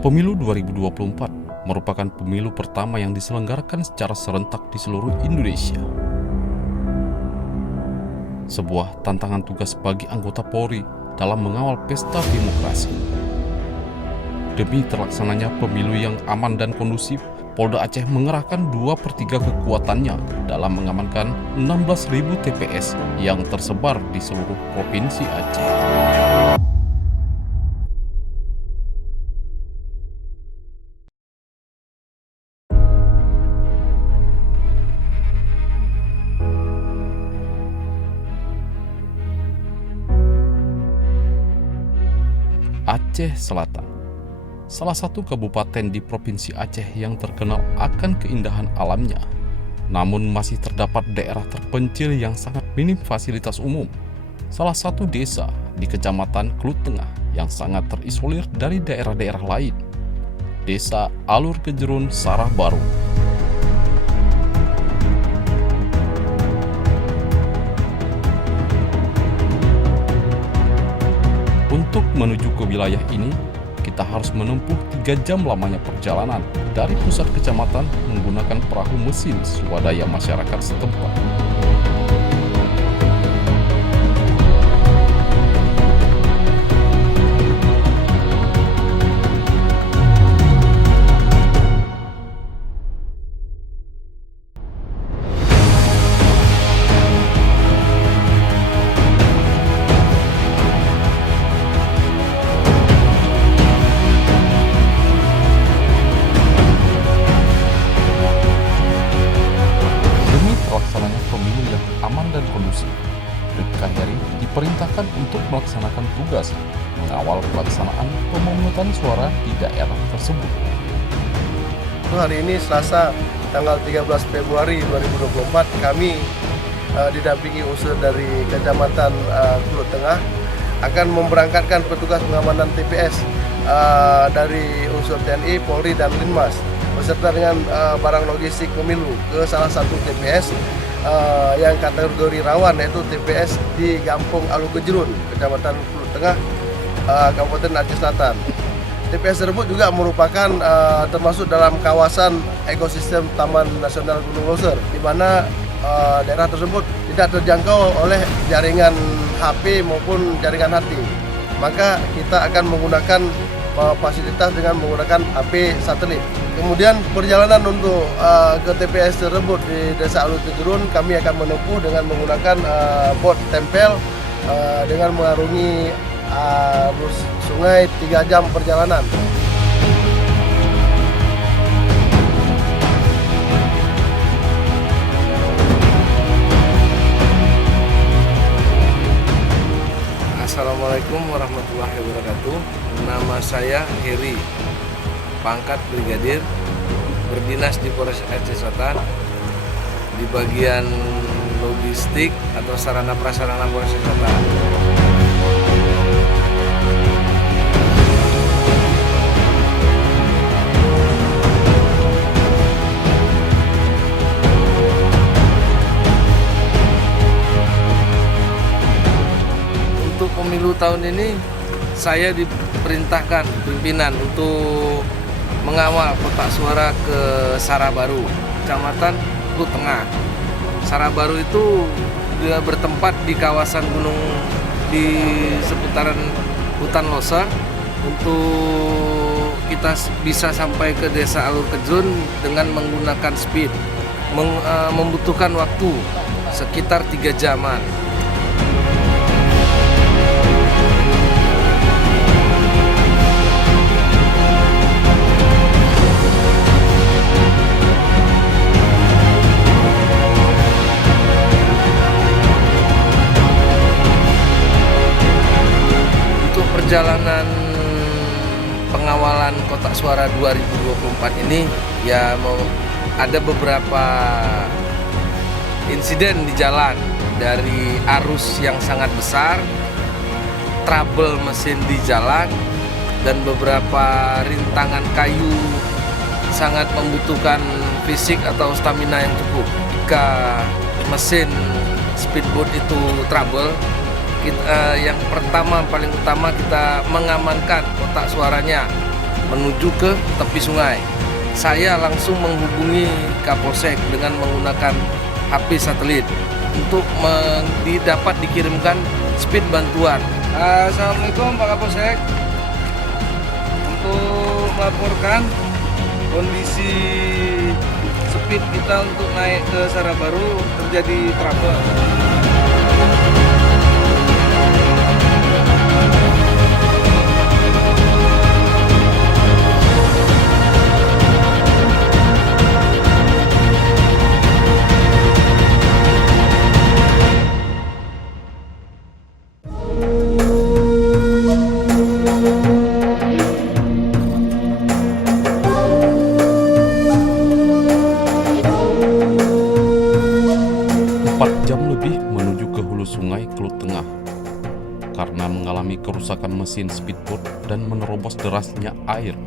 Pemilu 2024 merupakan pemilu pertama yang diselenggarakan secara serentak di seluruh Indonesia. Sebuah tantangan tugas bagi anggota Polri dalam mengawal pesta demokrasi. Demi terlaksananya pemilu yang aman dan kondusif, Polda Aceh mengerahkan 2/3 kekuatannya dalam mengamankan 16.000 TPS yang tersebar di seluruh Provinsi Aceh. Aceh Selatan, salah satu kabupaten di Provinsi Aceh yang terkenal akan keindahan alamnya. Namun masih terdapat daerah terpencil yang sangat minim fasilitas umum. Salah satu desa di Kecamatan Kelut Tengah yang sangat terisolir dari daerah-daerah lain. Desa Alur Kejerun, Sarah Baru. Untuk menuju ke wilayah ini, kita harus menempuh 3 jam lamanya perjalanan dari pusat kecamatan menggunakan perahu mesin swadaya masyarakat setempat. Pelaksananya pemilu yang aman dan kondusif, Bribka Heri diperintahkan untuk melaksanakan tugas mengawal pelaksanaan pemungutan suara di daerah tersebut. Hari ini Selasa tanggal 13 Februari 2024 kami didampingi unsur dari Kecamatan Kelut Tengah akan memberangkatkan petugas pengamanan TPS dari unsur TNI, Polri, dan Linmas beserta dengan barang logistik pemilu ke salah satu TPS yang kategori rawan, yaitu TPS di Kampung Alur Kejerun, Kecamatan Kelut Tengah, Kabupaten Aceh Selatan. TPS tersebut juga merupakan termasuk dalam kawasan ekosistem Taman Nasional Gunung Loser, di mana daerah tersebut tidak terjangkau oleh jaringan HP maupun jaringan HT. Maka kita akan menggunakan fasilitas dengan menggunakan HP satelit. Kemudian perjalanan untuk ke TPS tersebut di Desa Alur Kejerun kami akan menempuh dengan menggunakan bot tempel dengan mengarungi arus sungai 3 jam perjalanan. Assalamualaikum warahmatullahi wabarakatuh. Nama saya Heri, pangkat brigadir, berdinas di Polres Aceh Selatan di bagian logistik atau sarana prasarana Polres Aceh Selatan. Untuk pemilu tahun ini saya diperintahkan pimpinan untuk mengawal kotak suara ke Sarah Baru, Kecamatan Kelut Tengah. Sarah Baru itu dia bertempat di kawasan gunung di seputaran hutan Loser. Untuk kita bisa sampai ke Desa Alur Kejerun dengan menggunakan speed, membutuhkan waktu sekitar 3 jaman. Perjalanan pengawalan kotak suara 2024 ini ya ada beberapa insiden di jalan, dari arus yang sangat besar, trouble mesin di jalan, dan beberapa rintangan kayu sangat membutuhkan fisik atau stamina yang cukup. Jika mesin speedboat itu trouble, yang paling utama kita mengamankan kotak suaranya menuju ke tepi sungai. Saya langsung menghubungi Kapolsek dengan menggunakan HP satelit untuk dapat dikirimkan speed bantuan. Assalamualaikum Pak Kapolsek. Untuk melaporkan kondisi speed kita untuk naik ke Sarabaru terjadi trouble. Jam lebih menuju ke hulu sungai Kelut Tengah karena mengalami kerusakan mesin speedboat dan menerobos derasnya air.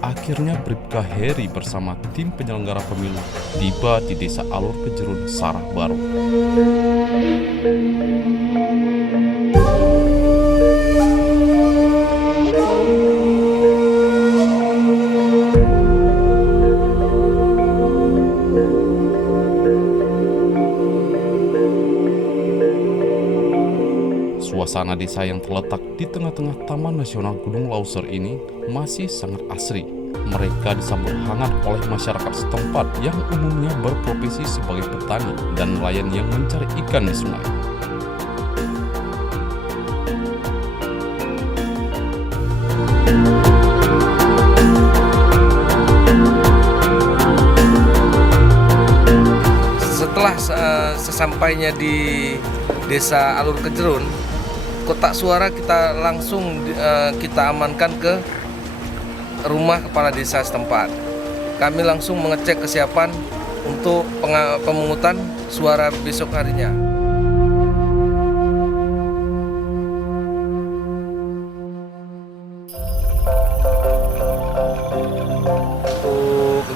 Akhirnya Bribka Heri bersama tim penyelenggara pemilu tiba di Desa Alur Kejerun, Sarah Baru. Suasana desa yang terletak di tengah-tengah Taman Nasional Gunung Lauser ini masih sangat asri. Mereka disambut hangat oleh masyarakat setempat yang umumnya berprofesi sebagai petani dan nelayan yang mencari ikan di sungai. Setelah sesampainya di Desa Alur Kejerun, kotak suara kita langsung kita amankan ke rumah kepala desa setempat. Kami langsung mengecek kesiapan untuk pemungutan suara besok harinya.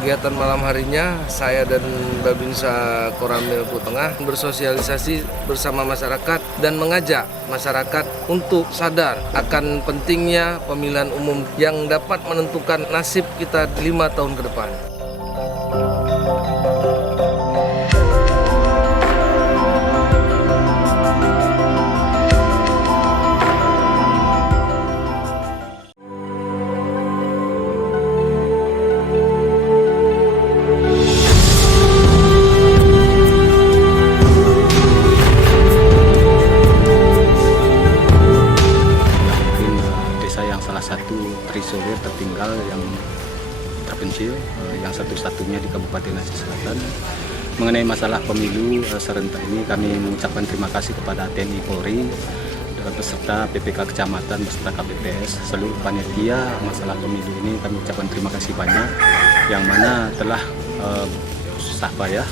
Kegiatan malam harinya, saya dan Babinsa Koramil Kelut Tengah bersosialisasi bersama masyarakat dan mengajak masyarakat untuk sadar akan pentingnya pemilihan umum yang dapat menentukan nasib kita 5 tahun ke depan. terisolir tertinggal yang terpencil, yang satu-satunya di Kabupaten Aceh Selatan. Mengenai masalah pemilu serentak ini, kami mengucapkan terima kasih kepada TNI Polri beserta PPK Kecamatan beserta KPPS, seluruh panitia masalah pemilu ini kami ucapkan terima kasih banyak, yang mana telah susah payah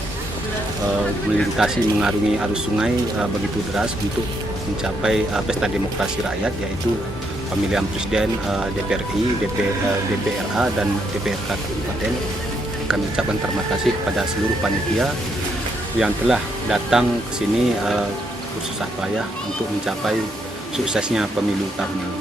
melintasi mengarungi arus sungai begitu deras untuk mencapai pesta demokrasi rakyat, yaitu pemilihan presiden, DPRI, DPRA, dan DPRK Kabupaten. Kami ucapkan terima kasih kepada seluruh panitia yang telah datang ke sini bersusah payah untuk mencapai suksesnya pemilu tahun ini.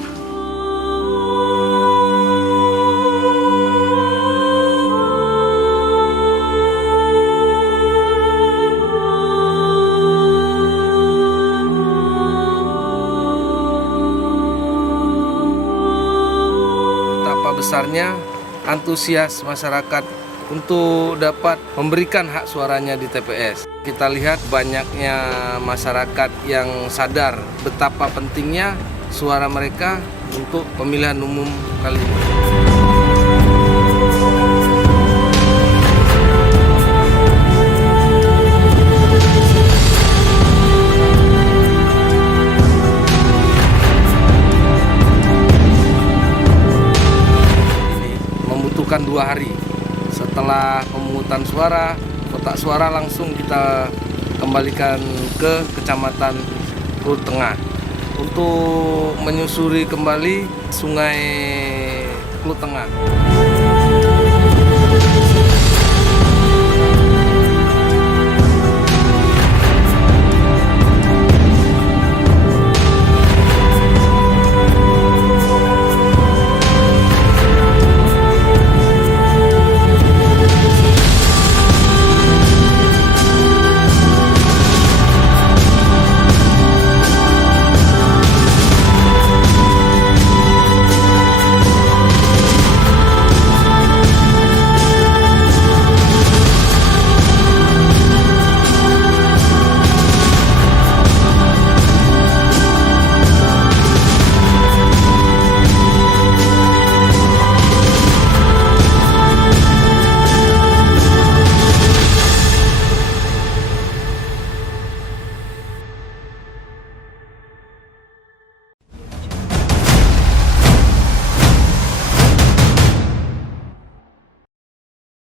Besarnya antusias masyarakat untuk dapat memberikan hak suaranya di TPS. Kita lihat banyaknya masyarakat yang sadar betapa pentingnya suara mereka untuk pemilihan umum kali ini. Membutuhkan 2 hari. Setelah pemungutan suara, kotak suara langsung kita kembalikan ke Kecamatan Kelut Tengah untuk menyusuri kembali Sungai Kelut Tengah.